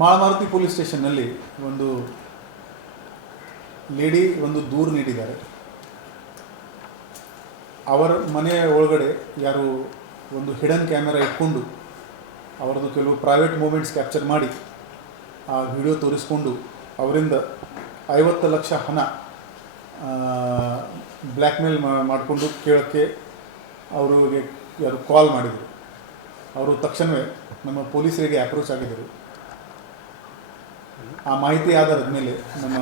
Malamaruthi police ಸ್ಟೇಷನ್ನಲ್ಲಿ ಒಂದು lady ಒಂದು ದೂರು ನೀಡಿದ್ದಾರೆ. ಅವರ ಮನೆಯ ಒಳಗಡೆ ಯಾರು ಒಂದು ಹಿಡನ್ ಕ್ಯಾಮೆರಾ ಇಟ್ಕೊಂಡು ಅವರದ್ದು ಕೆಲವು ಪ್ರೈವೇಟ್ ಮೂಮೆಂಟ್ಸ್ ಕ್ಯಾಪ್ಚರ್ ಮಾಡಿ ಆ ವಿಡಿಯೋ ತೋರಿಸ್ಕೊಂಡು ಅವರಿಂದ 50 ಲಕ್ಷ ಹಣ ಬ್ಲ್ಯಾಕ್ ಮೇಲ್ ಮಾಡಿಕೊಂಡು ಕೇಳೋಕ್ಕೆ ಅವರಿಗೆ ಯಾರು ಕಾಲ್ ಮಾಡಿದರು. ಅವರು ತಕ್ಷಣವೇ ನಮ್ಮ ಪೊಲೀಸರಿಗೆ ಅಪ್ರೋಚ್ ಆಗಿದ್ದರು. ಆ ಮಾಹಿತಿ ಆಧಾರದ ಮೇಲೆ ನಮ್ಮ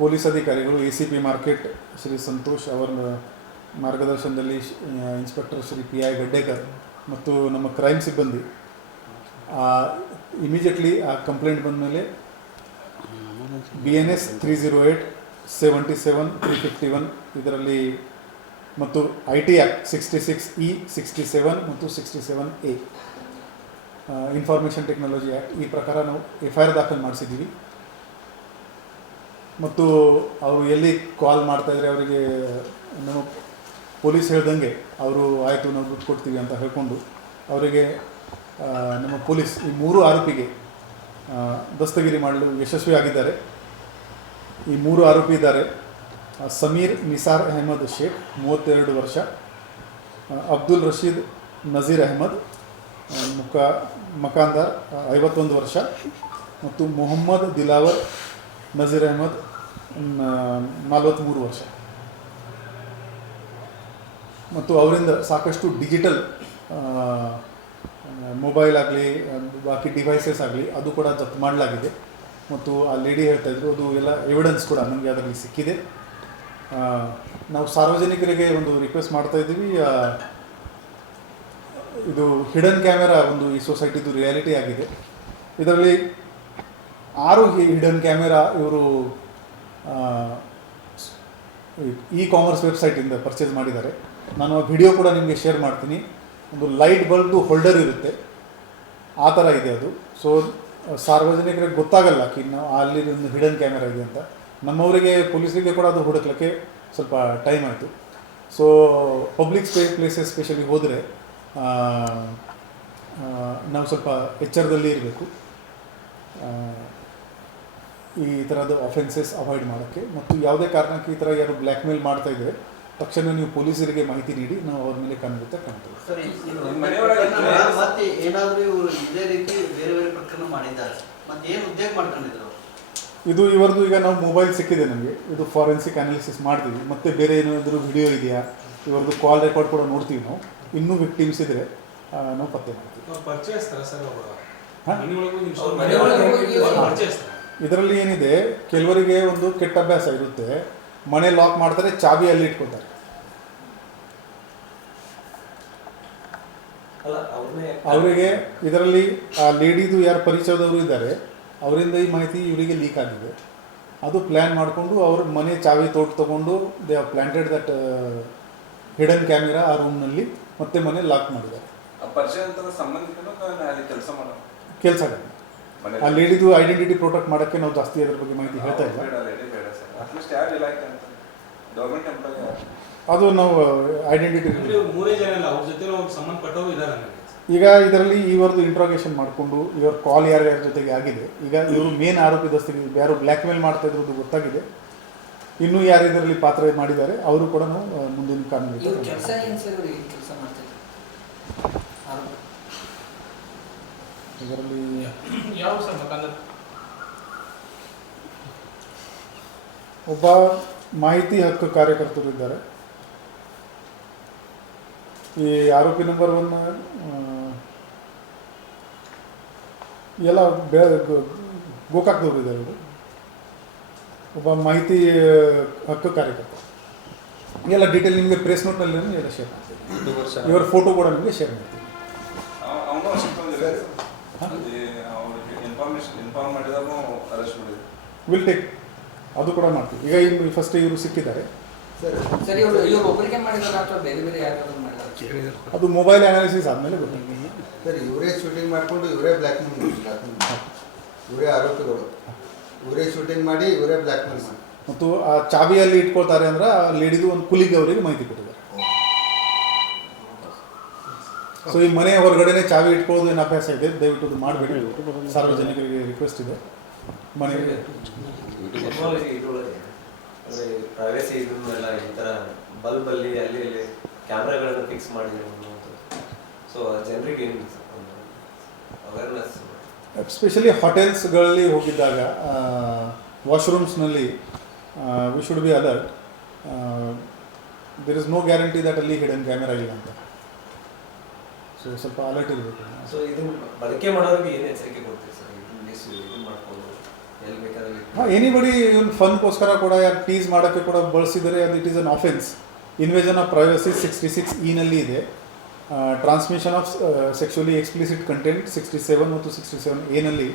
ಪೊಲೀಸ್ ಅಧಿಕಾರಿಗಳು ACP ಮಾರ್ಕೆಟ್ ಶ್ರೀ ಸಂತೋಷ್ ಅವರ ಮಾರ್ಗದರ್ಶನದಲ್ಲಿ ಇನ್ಸ್ಪೆಕ್ಟರ್ ಶ್ರೀ PI ಗಡ್ಡೇಕರ್ ಮತ್ತು ನಮ್ಮ ಕ್ರೈಮ್ ಸಿಬ್ಬಂದಿ ಇಮಿಡಿಯೇಟ್ಲಿ ಆ ಕಂಪ್ಲೇಂಟ್ ಬಂದ ಮೇಲೆ BNS 308-77-351 ಇದರಲ್ಲಿ ಮತ್ತು IT ಆ್ಯಕ್ಟ್ 66E 67 ಮತ್ತು 67A ಇನ್ಫಾರ್ಮೇಷನ್ ಟೆಕ್ನಾಲಜಿ ಆ್ಯಕ್ಟ್ ಈ ಪ್ರಕಾರ ನಾವು FIR ದಾಖಲು ಮಾಡಿಸಿದ್ದೀವಿ. ಮತ್ತು ಅವರು ಎಲ್ಲಿ ಕಾಲ್ ಮಾಡ್ತಾಯಿದ್ರೆ ಅವರಿಗೆ ನಮ್ಮ ಪೊಲೀಸ್ ಹೇಳ್ದಂಗೆ ಅವರು ಆಯಿತು ನಾವು ದುಡ್ಡು ಕೊಡ್ತೀವಿ ಅಂತ ಹೇಳ್ಕೊಂಡು ಅವರಿಗೆ ನಮ್ಮ ಪೊಲೀಸ್ ಈ 3 ಆರೋಪಿಗೆ ದಸ್ತಗಿರಿ ಮಾಡಲು ಯಶಸ್ವಿಯಾಗಿದ್ದಾರೆ. ಈ 3 ಆರೋಪಿ ಇದ್ದಾರೆ. ಸಮೀರ್ ನಿಸಾರ್ ಅಹಮದ್ ಶೇಖ್ 32 ವರ್ಷ, ಅಬ್ದುಲ್ ರಶೀದ್ ನಜೀರ್ ಅಹಮದ್ ಮಕಾಂದಾರ್ 51 ವರ್ಷ ಮತ್ತು ಮೊಹಮ್ಮದ್ ದಿಲಾವರ್ ನಜೀರ್ ಅಹಮದ್ 43 ವರ್ಷ. ಮತ್ತು ಅವರಿಂದ ಸಾಕಷ್ಟು ಡಿಜಿಟಲ್ ಮೊಬೈಲ್ ಆಗಲಿ ಬಾಕಿ ಡಿವೈಸಸ್ ಆಗಲಿ ಅದು ಕೂಡ ಜಪ್ತು ಮಾಡಲಾಗಿದೆ. ಮತ್ತು ಆ ಲೇಡಿ ಹೇಳ್ತಾಯಿದ್ರು ಅದು ಎಲ್ಲ ಎವಿಡೆನ್ಸ್ ಕೂಡ ನಮಗೆ ಅದರಲ್ಲಿ ಸಿಕ್ಕಿದೆ. ನಾವು ಸಾರ್ವಜನಿಕರಿಗೆ ಒಂದು ರಿಕ್ವೆಸ್ಟ್ ಮಾಡ್ತಾಯಿದ್ದೀವಿ, ಇದು ಹಿಡನ್ ಕ್ಯಾಮೆರಾ ಒಂದು ಈ ಸೊಸೈಟಿದು ರಿಯಾಲಿಟಿ ಆಗಿದೆ. ಇದರಲ್ಲಿ 6 ಹಿಡನ್ ಕ್ಯಾಮೆರಾ ಇವರು ಕಾಮರ್ಸ್ ವೆಬ್ಸೈಟಿಂದ ಪರ್ಚೇಸ್ ಮಾಡಿದ್ದಾರೆ. ನಾನು ಆ ವಿಡಿಯೋ ಕೂಡ ನಿಮಗೆ ಶೇರ್ ಮಾಡ್ತೀನಿ. ಒಂದು ಲೈಟ್ ಬಲ್ಬ್ದು ಹೋಲ್ಡರ್ ಇರುತ್ತೆ, ಆ ಥರ ಇದೆ ಅದು. ಸೊ ಸಾರ್ವಜನಿಕರಿಗೆ ಗೊತ್ತಾಗಲ್ಲ ಕಿ ನಾವು ಅಲ್ಲಿ ಒಂದು ಹಿಡನ್ ಕ್ಯಾಮೆರಾ ಇದೆ ಅಂತ. ನಮ್ಮವರಿಗೆ ಪೊಲೀಸರಿಗೆ ಕೂಡ ಅದು ಹುಡುಕ್ಲಿಕ್ಕೆ ಸ್ವಲ್ಪ ಟೈಮ್ ಆಯಿತು. ಸೊ ಪಬ್ಲಿಕ್ ಪ್ಲೇಸಸ್ ಸ್ಪೆಷಲಿ ಹೋದರೆ ನಾವು ಸ್ವಲ್ಪ ಎಚ್ಚರದಲ್ಲಿ ಇರಬೇಕು ಈ ಥರದ ಆಫೆನ್ಸಸ್ ಅವಾಯ್ಡ್ ಮಾಡೋಕ್ಕೆ. ಮತ್ತು ಯಾವುದೇ ಕಾರಣಕ್ಕೆ ಈ ಥರ ಯಾರು ಬ್ಲ್ಯಾಕ್ ಮೇಲ್ ಮಾಡ್ತಾಯಿದ್ರೆ ತಕ್ಷಣ ನೀವು ಪೊಲೀಸರಿಗೆ ಮಾಹಿತಿ ನೀಡಿ ನಾವು ಅವ್ರ ಮೇಲೆ ಖಂಡಿತ ಕಾಣ್ತೇವೆ. ಇದು ಇವರದು ಈಗ ನಾವು ಮೊಬೈಲ್ ಸಿಕ್ಕಿದೆ ನಮಗೆ, ಇದು ಫಾರೆನ್ಸಿಕ್ ಅನಾಲಿಸಿಸ್ ಮಾಡ್ತೀವಿ. ಮತ್ತು ಬೇರೆ ಏನಾದರೂ ವಿಡಿಯೋ ಇದೆಯಾ, ಇವರದ್ದು ಕಾಲ್ ರೆಕಾರ್ಡ್ ಕೂಡ ನೋಡ್ತೀವಿ ನಾವು. ಇನ್ನೂ ವಿಕ್ಟಿಮ್ಸ್ ಇದ್ದರೆ ನಾವು ಪತ್ತೆ ಮಾಡ್ತೀವಿ. ಇದರಲ್ಲಿ ಏನಿದೆ, ಕೆಲವರಿಗೆ ಒಂದು ಕೆಟ್ಟ ಅಭ್ಯಾಸ ಇರುತ್ತೆ, ಮನೆ ಲಾಕ್ ಮಾಡ್ತಾರೆ, ಚಾಬಿ ಅಲ್ಲಿ ಇಟ್ಕೊತಾರೆ. ಅವರಿಗೆ ಇದರಲ್ಲಿ ಆ ಲೇಡಿದು ಯಾರು ಪರಿಚಯದವರು ಇದ್ದಾರೆ ಅವರಿಂದ ಈ ಮಾಹಿತಿ ಇವರಿಗೆ ಲೀಕ್ ಆಗಿದೆ. ಅದು ಪ್ಲ್ಯಾನ್ ಮಾಡಿಕೊಂಡು ಅವ್ರ ಮನೆ ಚಾವಿ ತೊಗೊಂಡು they have planted that hidden camera ಆ ರೂಮ್ನಲ್ಲಿ ಮತ್ತೆ ಮನೆ ಲಾಕ್ ಮಾಡಿದ್ದಾರೆ. ಕೆಲಸ ಆ ಲೇಡಿದು ಐಡೆಂಟಿಟಿ ಪ್ರೊಟೆಕ್ಟ್ ಮಾಡೋಕ್ಕೆ ನಾವು ಜಾಸ್ತಿ ಅದ್ರ ಬಗ್ಗೆ ಮಾಹಿತಿ ಹೇಳ್ತಾ ಇಲ್ಲ. ಅದು ನಾವು ಐಡೆಂಟಿಟಿ ಈಗ ಇದರಲ್ಲಿ ಇವರದು ಇಂಟ್ರಾಗೇಷನ್ ಮಾಡಿಕೊಂಡು ಇವ್ರ ಕಾಲ್ ಯಾರ್ಯಾರ ಜೊತೆಗೆ ಆಗಿದೆ. ಈಗ ಇವರು ಮೇನ್ ಆರೋಪಿ ದಸ್ತಿಗೆ ಯಾರು ಬ್ಲ್ಯಾಕ್ ಮೇಲ್ ಮಾಡ್ತಾ ಇದ್ರದ್ದು ಗೊತ್ತಾಗಿದೆ. ಇನ್ನೂ ಯಾರು ಇದರಲ್ಲಿ ಪಾತ್ರ ಮಾಡಿದ್ದಾರೆ ಅವರು ಕೂಡ ನಾವು ಮುಂದಿನ ಕಾನೂನು ಇದರಲ್ಲಿ ಒಬ್ಬ ಮಾಹಿತಿ ಹಕ್ಕು ಕಾರ್ಯಕರ್ತರು ಇದ್ದಾರೆ. ಈ ಆರೋಪಿ ನಂಬರ್ 1 ಎಲ್ಲ ಗೋಕಾಕ್ದವರು ಇದ್ದಾರೆ. ಇವರು ಒಬ್ಬ ಮಾಹಿತಿ ಹಕ್ಕು ಕಾರ್ಯಕರ್ತ. ಎಲ್ಲ ಡೀಟೇಲ್ ನಿಮಗೆ ಪ್ರೆಸ್ ನೋಟ್ನಲ್ಲಿ ಎಲ್ಲ ಶೇರ್ ಮಾಡ್ತೀವಿ. ಇವರ ಫೋಟೋ ಕೂಡ ನಿಮಗೆ ಶೇರ್ ಮಾಡ್ತೀವಿ. ವಿಲ್ ಟೇಕ್ ಅದು ಕೂಡ ಮಾಡ್ತೀವಿ. ಈಗ ಇನ್ನು ಫಸ್ಟ್ ಇವರು ಸಿಕ್ಕಿದ್ದಾರೆ. ಅದು ಮೊಬೈಲ್ ಅನಾಲಿಸಿಸ್ ಆದಮೇಲೆ ಗೊತ್ತಾಗಿದೆ ಸರ್. ಇವರೇ ಶೂಟಿಂಗ್ ಮಾಡಿಕೊಂಡು ಇವರೇ ಬ್ಲ್ಯಾಕ್ ಮೇಲ್, ಇವರೇ ಆರೋಪಿಗಳು, ಇವರೇ ಶೂಟಿಂಗ್ ಮಾಡಿ ಇವರೇ ಬ್ಲ್ಯಾಕ್ ಮೇಲ್ ಮಾಡಿ ಮತ್ತು ಆ ಚಾಬಿಯಲ್ಲಿ ಇಟ್ಕೊಳ್ತಾರೆ ಅಂದ್ರೆ ಆ ಲೇಡಿದು ಒಂದು ಕುಲಿಗೆ ಅವರಿಗೆ ಮಾಹಿತಿ ಕೊಟ್ಟಿದ್ದಾರೆ. ಸೊ ಈ ಮನೆ ಹೊರಗಡೆನೆ ಚಾವಿ ಇಟ್ಕೊಳ್ಳೋದು ಏನು ಅಭ್ಯಾಸ ಇದೆ, ದಯವಿಟ್ಟು ಅದು ಮಾಡಬೇಡಿ, ಸಾರ್ವಜನಿಕರಿಗೆ ರಿಕ್ವೆಸ್ಟ್ ಇದೆ. ಮನೆ ಟೆಕ್ನಾಲಜಿ ಇದ್ರೊಳಗೆ ಅಂದರೆ ಪ್ರೈವೇಸಿ ಇದನ್ನೆಲ್ಲ ಈ ಥರ ಬಲ್ಬಲ್ಲಿ ಅಲ್ಲಿ ಇಲ್ಲಿ ಕ್ಯಾಮ್ರಾಗಳನ್ನು ಫಿಕ್ಸ್ ಮಾಡಿದೆ ಅನ್ನುವಂಥದ್ದು. ಸೊ ಜನರಿಗೆ ಏನು ಅವೇರ್ನೆಸ್ ಎಸ್ಪೆಷಲಿ ಹೋಟೆಲ್ಸ್ಗಳಲ್ಲಿ ಹೋಗಿದ್ದಾಗ ವಾಶ್ರೂಮ್ಸ್ನಲ್ಲಿ we should be alert. There is no guarantee that ಅಲ್ಲಿ ಹಿಡನ್ ಕ್ಯಾಮೆರಾ ಇಲ್ಲ ಅಂತ. ಸೊ ಸ್ವಲ್ಪ ಅಲರ್ಟ್ ಇರಬೇಕು. ಸೊ ಇದನ್ನು ಬಳಕೆ ಮಾಡೋರಿಗೆ ಏನು ಎಚ್ಚರಿಕೆ ಕೊಡ್ತೀವಿ ಸರ್? ಇದು ಮಾಡ್ಕೊಂಡು ಎಲ್ಲಿ ಬೇಕಾದ್ರೆ ಹಾಂ, ಎನಿಬಡಿ ಇವನ್ ಫನ್ಗೋಸ್ಕರ ಕೂಡ ಯಾರು ಟೀಸ್ ಮಾಡೋಕ್ಕೆ ಕೂಡ ಬಳಸಿದರೆ ಅದು it is an offence. Invasion of privacy 66 E ಇದೆ. Transmission of sexually explicit content 67 ಮತ್ತು 67 A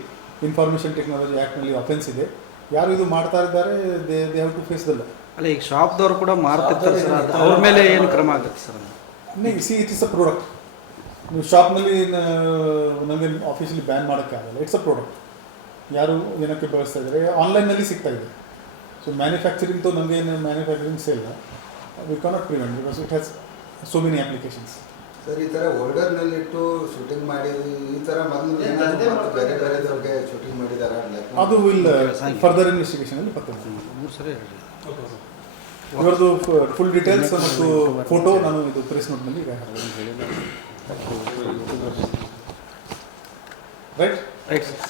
ಇನ್ಫಾರ್ಮೇಷನ್ ಟೆಕ್ನಾಲಜಿ ಆ್ಯಕ್ಟ್ನಲ್ಲಿ ಅಫೆನ್ಸ್ ಇದೆ. ಯಾರು ಇದು ಮಾಡ್ತಾ ಇದ್ದಾರೆ ದೇ ಹ್ಯಾವ್ ಟು ಫೇಸ್ ದಲ್ಲ. ಅಲ್ಲ, ಈಗ ಶಾಪ್ದವ್ರು ಕೂಡ ಮಾರ್ತಿರ್ತಾರೆ ಸರ್, ಅದು ಅವ್ರ ಮೇಲೆ ಏನು ಕ್ರಮ ಆಗುತ್ತೆ sir? See it is a product. ನೀವು ಶಾಪ್ನಲ್ಲಿ ನಮಗೆ ಆಫೀಸಲ್ಲಿ ಬ್ಯಾನ್ ಮಾಡೋಕ್ಕೆ ಆಗಲ್ಲ. It's a product. ಯಾರು ಏನಕ್ಕೆ ಬಳಸ್ತಾ ಇದ್ದಾರೆ, ಆನ್ಲೈನಲ್ಲಿ ಸಿಗ್ತಾ ಇದೆ. ಸೊ ಮ್ಯಾನುಫ್ಯಾಕ್ಚರಿಂಗ್ ನಮಗೇನು manufacturing sale we cannot prevent because it has so many applications. Sir, ಈ ಥರ ಹೋಲ್ಡರ್ನಲ್ಲಿಟ್ಟು ಶೂಟಿಂಗ್ ಮಾಡಿದ್ದು ಈ ಥರ ಮೊದಲು ಬೇರೆ ಬೇರೆದವ್ರಿಗೆ ಶೂಟಿಂಗ್ ಮಾಡಿದಾರ? ಅದು ವಿಲ್ ಫರ್ದರ್ ಇನ್ವೆಸ್ಟಿಗೇಷನಲ್ಲಿ ಪತ್ತೆ ಮೂರು ಸರಿ ಹೇಳಿ. ಇವರದು ಫುಲ್ ಡೀಟೇಲ್ಸ್ ಮತ್ತು ಫೋಟೋ ನಾನು ಇದು ಪ್ರೆಸ್ ನೋಟ್ನಲ್ಲಿ ಈಗ ರೈಟ್ ರೈಟ್ ಸರ್.